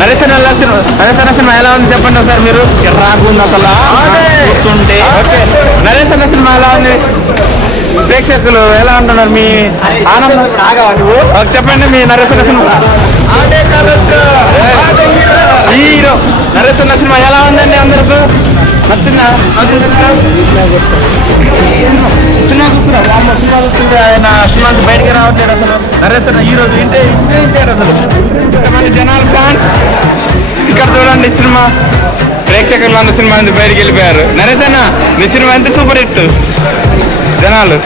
నరేష్ అన్న సినిమా ఎలా ఉంది చెప్పండి ఒకసారి మీరు. రాకుండా అసలు చూస్తుంటే నరేష్ అన్న సినిమా ఎలా ఉంది, ప్రేక్షకులు ఎలా ఉంటున్నారు, మీ ఆనందం చెప్పండి. మీ నరేష్ అన్న సినిమా హీరో నరేష్ అన్న సినిమా ఎలా ఉందండి, అందరికి నచ్చిందా? సినిమా చూస్తుంటే ఆయన సినిమాకి బయటకి రావట్లేదు అసలు. నరేష్ అన్న హీరో ఇంటారు అసలు మన జనాలు ఫ్యాన్స్. ఇక్కడ చూడండి సినిమా ప్రేక్షకులు అందరు సినిమా బయటకు వెళ్ళిపోయారు. నరేష్ అన్న నీ సినిమా ఎంత సూపర్ హిట్, జనాలు